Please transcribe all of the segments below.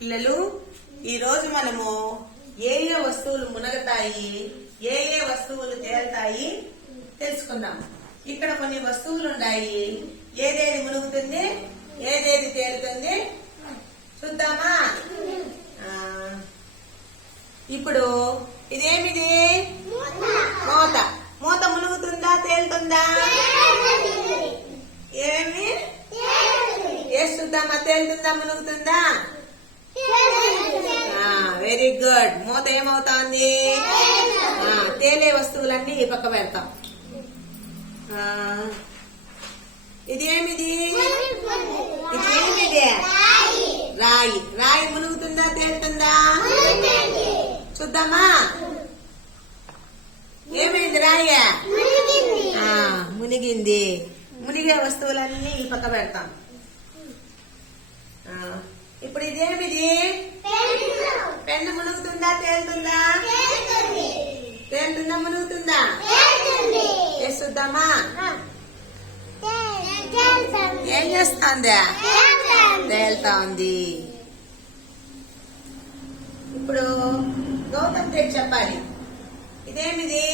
పిల్లలు ఈ రోజు మనము ఏ ఏ వస్తువులు మునగతాయి ఏ ఏ వస్తువులు తేలుతాయి తెలుసుకుందాం. ఇక్కడ కొన్ని వస్తువులు ఉన్నాయి ఏదేది మునుగుతుంది ఏదేది తేలుతుంది చూద్దామా? ఇప్పుడు ఇదేమిది? మూత. మూత మునుగుతుందా తేలుతుందా? ఏమి వేస్తుందామా తేలుతుందా మునుగుతుందా? వెరీ గుడ్ మూత ఏమవుతోంది ఆ, తేలే వస్తువులన్నీ ఈ పక్క పెడతాం. ఇది ఏమిది ఇది ఏమిది రాయి. రాయి మునుగుతుందా తేలుతుందా? చూద్దామా? ఏమైంది రాయ? ఆ, మునిగింది. మునిగే వస్తువులన్నీ ఈ పక్క పెడతాం. ఇప్పుడు ఇదేమిది పెన్ను మునుగుతుందా తేలుతుందా తేలుతుందా మునుగుతుందా చేస్తుందామా ఏం చేస్తాందా? తేలుతా ఉంది ఇప్పుడు గౌతమ్ రెడ్డి చెప్పాలి. ఇదేమిది?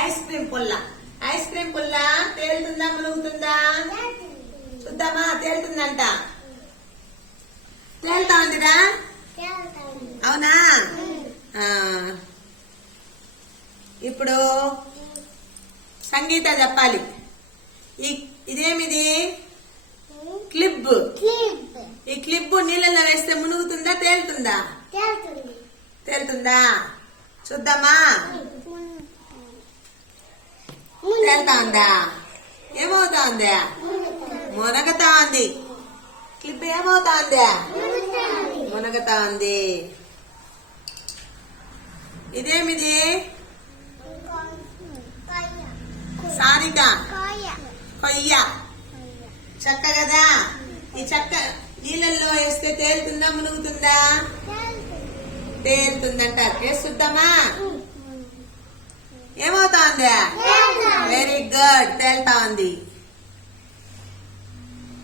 ఐస్ క్రీమ్ పుల్ల. ఐస్ క్రీమ్ పుల్ల తేలుతుందా మునుగుతుందా? చూద్దామా తేలుతుందంట. తేలుతా ఉందిరా అవునా? ఆ. ఇప్పుడు సంగీత చెప్పాలి. ఇదేమిది? క్లిప్. ఈ క్లిప్ నీళ్ళలో వేస్తే మునుగుతుందా తేలుతుందా? తేలుతుందా. చూద్దామా? తేలుతా ఉందా ఏమవుతా ఉందా మునగతా ఉంది క్లిప్ ఏమవుతా ఉందా మునగతా ఉంది ఇదేమిది? సారిక. కొయ్య. చెక్క కదా? ఈ చెక్క నీళ్ళల్లో వేస్తే తేలుతుందా మునుగుతుందా? తేలుతుందంట. చూద్దామా? ఏమవుతా ఉందా వెరీ గుడ్ తేలుతా ఉంది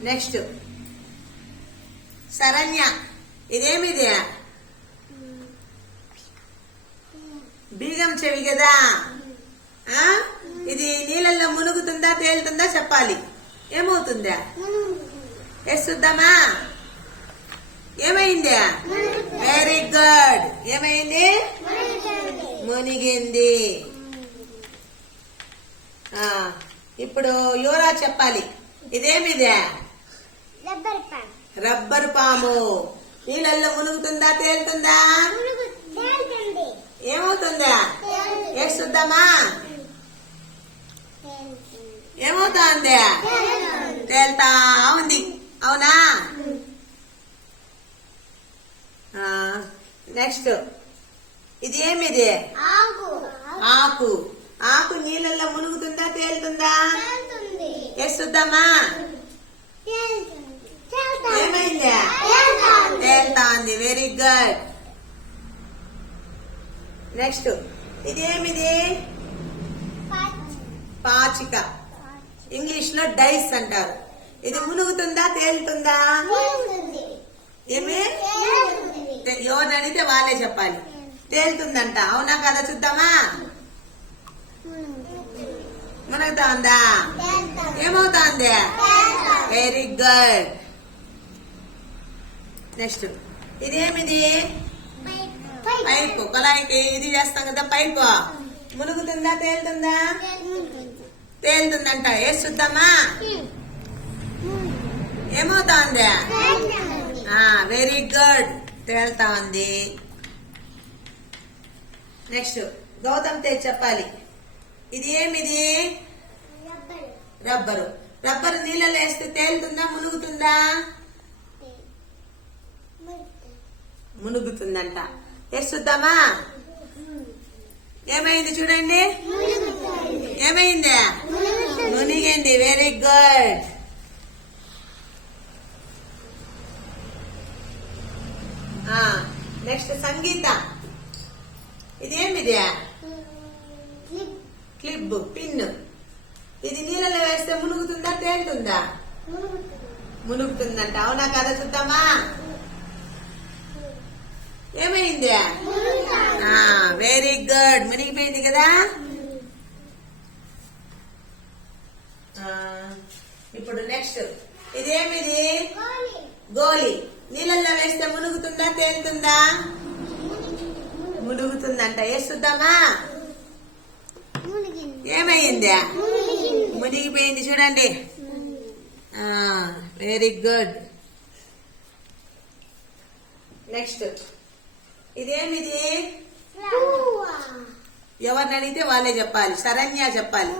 నెక్స్ట్ శరణ్య. ఇదేమిది? బీగం చెవి కదా? ఆ? ఇది నీళ్ళల్లో మునుగుతుందా తేలుతుందా చెప్పాలి. ఏమవుతుందా? వేస్తుందామా ఏమైంది? వెరీ గుడ్ ఏమైంది? మునిగింది. ఆ, ఇప్పుడు యోరా చెప్పాలి. ఇదేమిదే? రబ్బర్ పాము. నీళ్ళల్లో మునుగుతుందా తేలుతుందా? ఏమవుతుందా? ఏమవుతా ఉంది తేలుతా? ఉంది అవునా? నెక్స్ట్ ఇది ఏమిది? ఆకు. ఆకు. నీళ్ళల్లో మునుగుతుందా తేలుతుందా? వేస్తుందామా ఏమైంది? తేలుతా ఉంది వెరీ గుడ్ నెక్స్ట్ ఇది ఏమిది? పాచిక. ఇంగ్లీష్లో డైస్ అంటారు. ఇది మునుగుతుందా తేలుతుందా? ఏమి? ఎవరిని అడిగితే వాళ్ళే చెప్పాలి. తేలుతుందంట. అవునా కదా చూద్దామా? మునుగుతా ఉందా ఏమవుతా ఉంది వెరీ గుడ్ నెక్స్ట్ ఇదేమిది? పైపు. కొలాయికి ఇది చేస్తాం కదా పైపు. మునుగుతుందా తేలుతుందా. తేలుతుందంట ఏ చూద్దామా ఏమవుతా ఉంది వెరీ గుడ్ తేలుతా ఉంది. నెక్స్ట్ గౌతమ్ తేజ్ చెప్పాలి. ఇది ఏమిది? రబ్బరు. రబ్బరు. నీళ్ళలో వేస్తే తేలుతుందా మునుగుతుందా? మునుగుతుందంట. వేస్తుందామా ఏమైంది చూడండి. ఏమైంది? మునిగింది. Very good next Sangeeta. ఇదేమిది? Clip pin ఇది నీళ్ళలో వేస్తే మునుగుతుందా తేలుతుందా? మునుగుతుందంట. అవునా కదా చూద్దామా ఏమైంది? వెరీ గుడ్ మునిగిపోయింది కదా ఆ, ఇప్పుడు నెక్స్ట్ ఇదేమిది? గోలి నీళ్ళల్లో వేస్తే మునుగుతుందా తేలుతుందా? మునుగుతుందంట. వేస్తుందామా ఏమైంది? మునిగిపోయింది చూడండి. వెరీ గుడ్ నెక్స్ట్ ఇదేమిది? ఎవరిని అడిగితే వాళ్ళే చెప్పాలి. శరణ్య చెప్పాలి.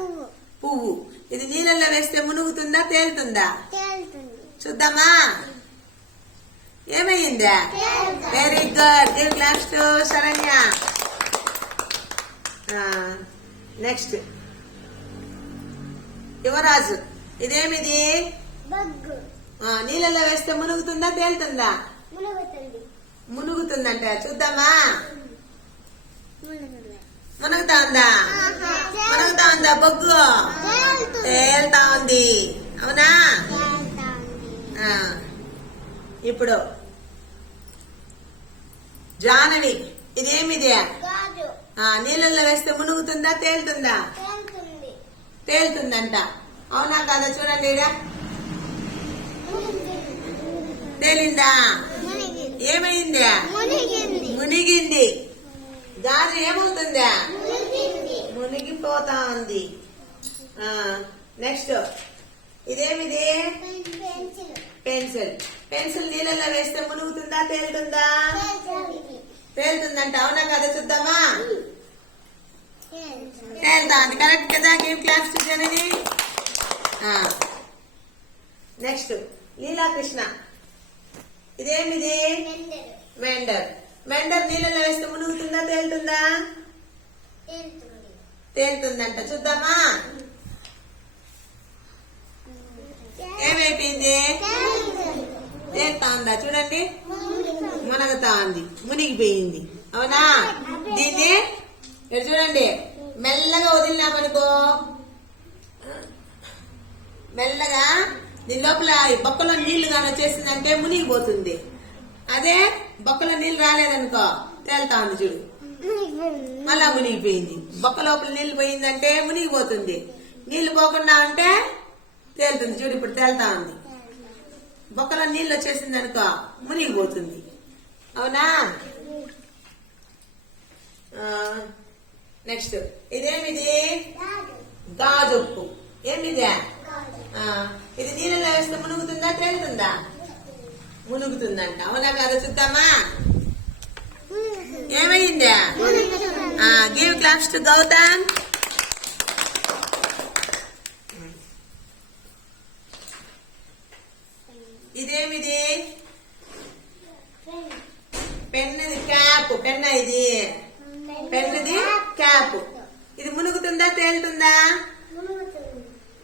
పువ్వు. ఇది నీళ్ళల్లో వేస్తే మునుగుతుందా తేలుతుందా? చూద్దామా? ఏమైందా? Very good give claps to Saranya. Next Yuvaraju ఇదేమిది? నీళ్ళల్లో వేస్తే మునుగుతుందా తేలుతుందా? మునుగుతుంది. మునుగుతుందంట. చూద్దామా? మునుగుతా ఉందా? మునుగుతా ఉందా బొగ్గు. తేలుతా ఉంది అవునా ఇప్పుడు జానవి ఇదేమిది? నీళ్ళల్లో వేస్తే మునుగుతుందా తేలుతుందా? తేలుతుంది. తేలుతుందంట. అవునా కదా చూడండి. తేలిందా. ఏమైంది? మునిగింది. గాజు ఏమవుతుందా. మునిగిపోతా ఉంది నెక్స్ట్ ఇదేమిది? పెన్సిల్. పెన్సిల్ నీళ్ళల్లో వేస్తే మునుగుతుందా తేలుతుందా? తేలుతుంది. తేలుతుందంట. అవునా కదా చూద్దామా. తేలుతా. ఉంది కరెక్ట్ కదా? గేమ్ క్లాస్ టీచర్ని నెక్స్ట్ లీలాకృష్ణ. ఇదేమిది? పెన్సిల్. మెండర్ మెండర్ నీళ్ళలో వేస్తే మునుగుతుందా తేలుతుంది. తేలుతుందంట. చూద్దామా ఏమైపోయింది తేలుతుంది. ఉందా చూడండి. మునగతా ఉంది మునిగిపోయింది. అవునా? దీన్ని ఇక్కడ చూడండి. మెల్లగా వదిలినామనుకో. మెల్లగా దీని లోపల బొక్కలో నీళ్ళు కానీ వచ్చేసిందంటే మునిగిపోతుంది. అదే బొక్కలో నీళ్ళు రాలేదనుకో తేలుతా ఉంది చూడు. మళ్ళా మునిగిపోయింది. బొక్క లోపల నీళ్ళు పోయిందంటే మునిగిపోతుంది. నీళ్ళు పోకుండా ఉంటే తేలుతుంది. చూడు ఇప్పుడు తేలుతా ఉంది. బొక్కలో నీళ్ళు వచ్చేసింది అనుకో మునిగిపోతుంది. అవునా? నెక్స్ట్ ఇదేమిది? గాజు. గాజుప్పు ఏమిది? ఆ, ఇది నీళ్ళలో వేస్తే మునుగుతుందా తేలుతుందా? మునుగుతుందంట. అవునా కాదు చూద్దామా? ఏమైందా? Give claps to Gautam pen. పెన్నది cap పెన్న ఇది? పెన్నది క్యాప్. ఇది మునుగుతుందా తేలుతుందా?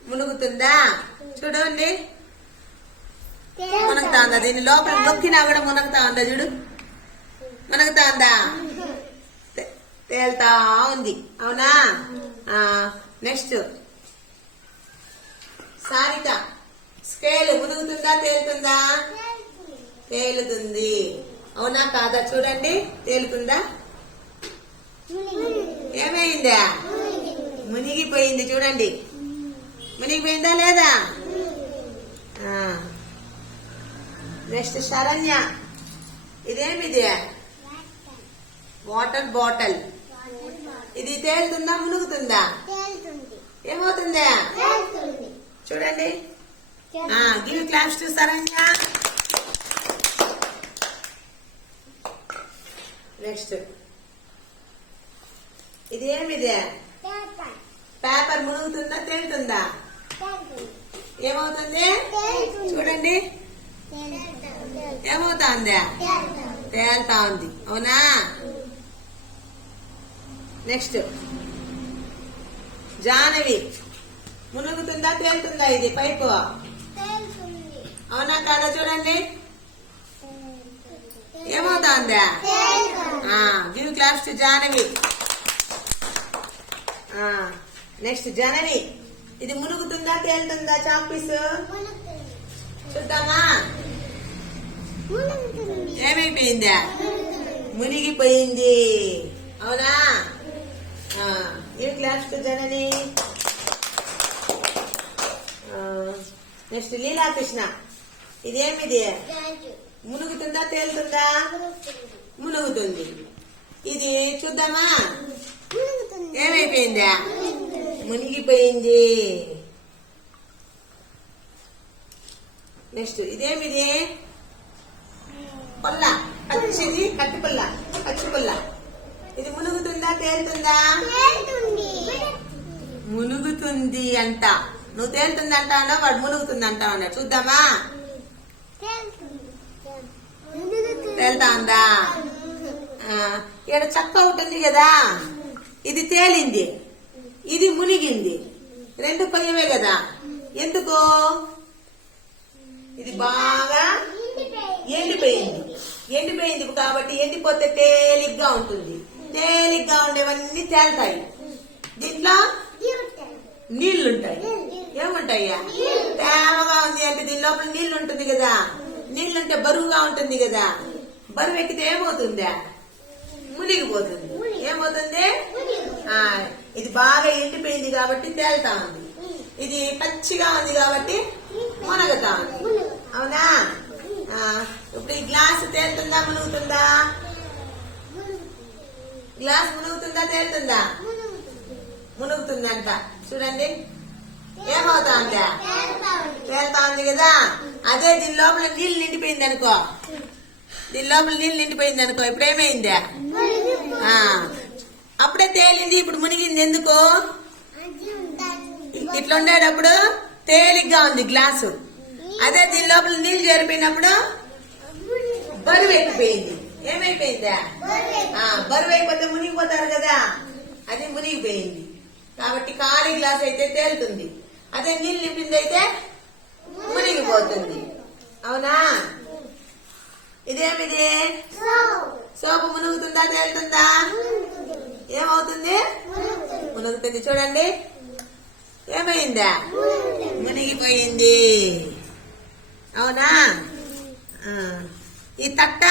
మునుగుతుంది. చూడండి. మునుగుతా ఉందా దీని లోపల నొక్కినా కూడా మునుగుతా ఉందా చూడు? మునుగుతా ఉందా తేలుతా ఉంది. అవునా? నెక్స్ట్. సారిక. మునుగుతుందా తేలుతుందా? తేలుతుంది. అవునా కాదా? చూడండి తేలుతుందా. ఏమైందా. మునిగిపోయింది చూడండి. మునిగిపోయిందా లేదా? నెక్స్ట్ శరణ్య. ఇదేమిది? Water bottle. ఇది తేలుతుందా మునుగుతుందా. ఏమవుతుందా. చూడండి. Give claps to Saranya next ఇదేమిది paper. Paper మునుగుతుందా తేలుతుందా? ఏమవుతుంది? చూడండి. ఏమవుతా ఏమవుతుందా? తేలుతా ఉంది అవునా? నెక్స్ట్ జానవి. మునుగుతుందా తేలుతుందా ఇది? పైపు. అవునా కాదా చూడండి. తేలుతుంది. ఏమవుతుందా give claps to Janavi next Janani ఇది మునుగుతుందా తేలుతుందా చాంపీస్? చూద్దామా? ఏమైపోయిందా? మునిగిపోయింది. అవునా? Give a to Janani next Leelakrishna. ఇదేమిది? మునుగుతుందా తేలుతుందా? మునుగుతుంది. ఇది చూద్దామా? ఏమైపోయిందా? మునిగిపోయింది. నెక్స్ట్ ఇదేమిది? పొల్ల పచ్చిది కట్టి పుల్ల పచ్చి పుల్ల ఇది మునుగుతుందా తేలుతుందా? మునుగుతుంది అంట. నువ్వు తేలుతుంది అంటావా వాడు మునుగుతుంది అంటావా అన్నాడు. చూద్దామా ఇక్కడ చక్క తేలుతా ఉందా ఈడ చక్క కదా? ఇది తేలింది. ఇది మునిగింది. రెండు పయ్యమే కదా? ఎందుకు? ఇది బాగా ఎండిపోయింది. ఎండిపోయింది కాబట్టి ఎండిపోతే తేలిగ్గా ఉంటుంది. తేలిగ్గా ఉండేవన్నీ తేలుతాయి. దీంట్లో నీళ్ళుంటాయి. ఏముంటాయ్యా? తేమగా ఉంది అంటే దీని లోపల నీళ్ళు ఉంటుంది కదా. నీళ్ళుంటే బరువుగా ఉంటుంది కదా. బరువు ఎక్కితే ఏమవుతుందా? మునిగిపోతుంది. ఏమవుతుంది? ఆ, ఇది బాగా ఎండిపోయింది కాబట్టి తేలుతా ఉంది. ఇది పచ్చిగా ఉంది కాబట్టి మునగతా ఉంది. అవునా? ఇప్పుడు ఈ గ్లాస్ తేలుతుందా మునుగుతుందా? గ్లాస్ మునుగుతుందా తేలుతుందా? మునుగుతుందంట. చూడండి. ఏమవుతా ఉందా తేలుతా ఉంది కదా. అదే దీని లోపల నీళ్ళు నిండిపోయింది అనుకో. దీని లోపల నీళ్ళు నిండిపోయింది అనుకో. ఇప్పుడు ఏమైందా? అప్పుడే తేలింది ఇప్పుడు మునిగింది ఎందుకు? ఇట్లా ఉండేటప్పుడు తేలిగ్గా ఉంది గ్లాసు. అదే దీని లోపల నీళ్ళు చేరిపోయినప్పుడు బరువు ఎక్కిపోయింది ఏమైపోయిందా? బరువు అయిపోతే మునిగిపోతారు కదా. అది మునిగిపోయింది. కాబట్టి ఖాళీ గ్లాస్ అయితే తేలుతుంది. అదే నీళ్ళు నింపింది అయితే మునిగిపోతుంది. అవునా? ఇదేమిది? సోపు మునుగుతుందా తేలుతుందా? ఏమవుతుంది? మునుగుతుంది చూడండి. ఏమైందా? మునిగిపోయింది. అవునా. ఈ తట్ట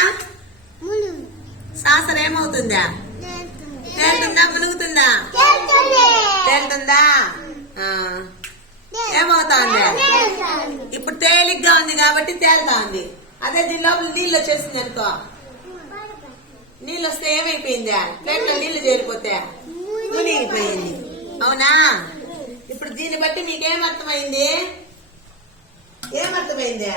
సాసర ఏమవుతుందా? తేలుతుందా? మునుగుతుందా? తేలుతుందా? ఆ. ఏమవుతాంది? ఇప్పుడు తేలిగ్గా ఉంది కాబట్టి తేలుతా ఉంది అదే దీని లోపల నీళ్ళు వచ్చేసింది అనుకో. నీళ్ళు వస్తే ఏమైపోయిందా? ప్లేట్లో నీళ్ళు చేరిపోతే మునిగిపోయింది. అవునా? ఇప్పుడు దీన్ని బట్టి మీకేం అర్థమైంది? ఏమర్థమైంది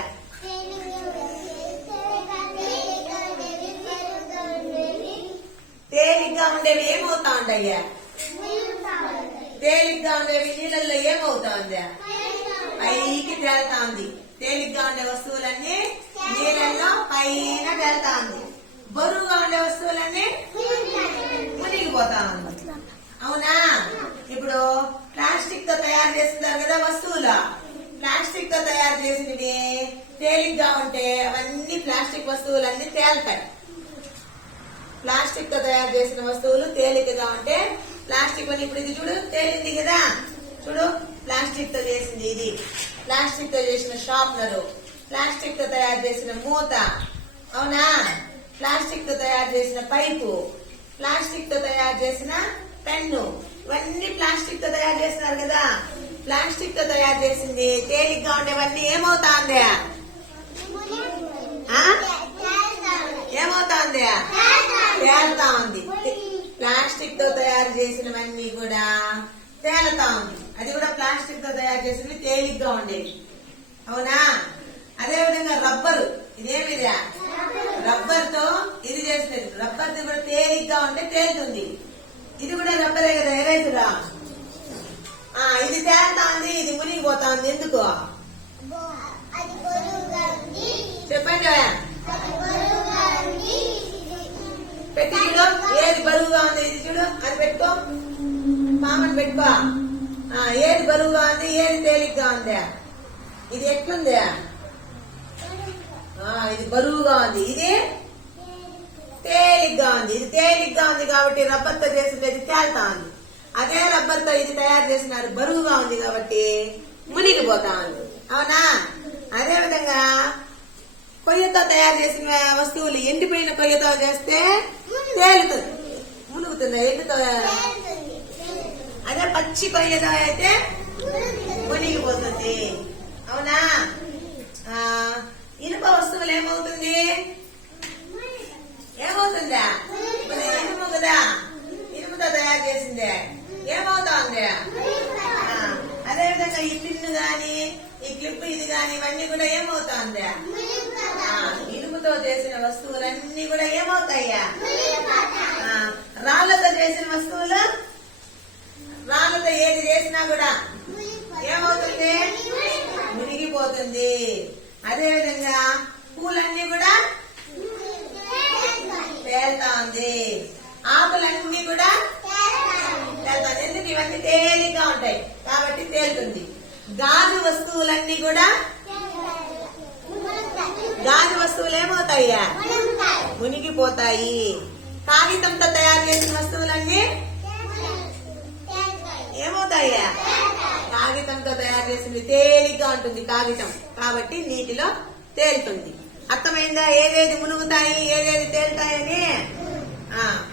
తేలిగ్గా ఉండేవి ఏమవుతా ఉండయ్యా తేలిగ్గా ఉండేవి నీళ్ళల్లో ఏమవుతా ఉందా పైకి తేలుతా ఉంది తేలిగ్గా ఉండే వస్తువులన్నీ నీళ్ళల్లో పైన తేలుతా ఉంది బరువుగా ఉండే వస్తువులన్నీ మునిగిపోతా ఉంది అవునా? ఇప్పుడు ప్లాస్టిక్తో తయారు చేస్తున్నారు కదా వస్తువులు. ప్లాస్టిక్తో తయారు చేసినవి తేలిగ్గా ఉంటే అవన్నీ ప్లాస్టిక్ వస్తువులన్నీ తేలుతాయి. ప్లాస్టిక్తో తయారు చేసిన వస్తువులు తేలికగా ఉంటే ప్లాస్టిక్ అని ఇప్పుడు ఇది చూడు తేలింది కదా? చూడు ప్లాస్టిక్తో చేసింది ఇది. ప్లాస్టిక్తో చేసిన షార్ప్నర్. ప్లాస్టిక్తో తయారు చేసిన మూత. అవునా? ప్లాస్టిక్తో తయారు చేసిన పైపు. ప్లాస్టిక్తో తయారు చేసిన పెన్ను. ఇవన్నీ ప్లాస్టిక్తో తయారు చేస్తున్నారు కదా? ప్లాస్టిక్తో తయారు చేసింది తేలిగ్గా ఉండేవన్నీ ఏమవుతా ఉంది ఆ? ఏమవుతా ఉంది. తేలుతా ఉంది. ప్లాస్టిక్తో తయారు చేసినవన్నీ కూడా తేలుతా ఉంది. అది కూడా ప్లాస్టిక్తో తయారు చేసినవి తేలిగ్గా ఉండేవి. అవునా? అదే విధంగా రబ్బరు. ఇదేమిదా రబ్బర్తో ఇది చేసినది రబ్బర్ ది కూడా తేలిగ్గా ఉంటే తేలుతుంది. ఇది కూడా రబ్బరే కదా ఎరేజరా? ఆ ఇది తేలుతా ఉంది ఇది మునిగిపోతా ఉంది. ఎందుకు? చెప్పండి పెట్టి చూడు ఏది బరువుగా ఉంది ఇది చూడు అది పెట్టుకో. పామని పెట్టుకో. ఏది బరువుగా ఉంది ఏది తేలిగ్గా ఉంది? ఇది ఎట్లుంది? ఇది బరువుగా ఉంది. ఇది తేలిగ్గా ఉంది. ఇది తేలిగ్గా ఉంది కాబట్టి రబ్బర్తో చేసింది ఇది తేలుతా ఉంది. అదే రబ్బర్తో ఇది తయారు చేసినారు బరువుగా ఉంది కాబట్టి మునిగిపోతా ఉంది. అవునా? అదే విధంగా కొయ్యతో తయారు చేసిన వస్తువులు ఎండిపోయిన కొయ్యతో చేస్తే తేలుతుంది. మునుగుతుంది. ఎండుతో అదే పచ్చి కొయ్యతో అయితే మునిగిపోతుంది. అవునా? ఇనుప వస్తువులు ఏమవుతుంది? ఏమవుతుందా? ఇనుము కదా. ఇనుముతో తయారు చేసిందే. ఏమవుతా ఉంది అదే విధంగా ఈ పిన్ను ఈ క్లిప్ ఇది కానీ ఇవన్నీ కూడా ఏమవుతాందా? ఇనుముతో చేసిన వస్తువులన్నీ కూడా ఏమవుతాయా రాళ్ళతో రాళ్ళతో చేసిన వస్తువులు? రాళ్ళతో ఏది చేసినా కూడా ఏమవుతుంది? మునిగిపోతుంది. అదే విధంగా పూలన్నీ కూడా తేలుతా ఉంది ఆకులన్నీ కూడా తేలుతా ఎందుకు? ఇవన్నీ తేలిగ్గా ఉంటాయి. కాబట్టి తేలుతుంది. గాజు వస్తువులన్నీ కూడా? గాజు వస్తువులు ఏమవుతాయా మునిగిపోతాయి. కాగితంతో తయారు చేసిన వస్తువులన్నీ? ఏమవుతాయా కాగితంతో తయారు చేసింది తేలిగ్గా ఉంటుంది కాగితం. కాబట్టి నీటిలో తేలుతుంది. అర్థమైందా? ఏదేది మునుగుతాయి? ఏదేది తేలుతాయని? ఆ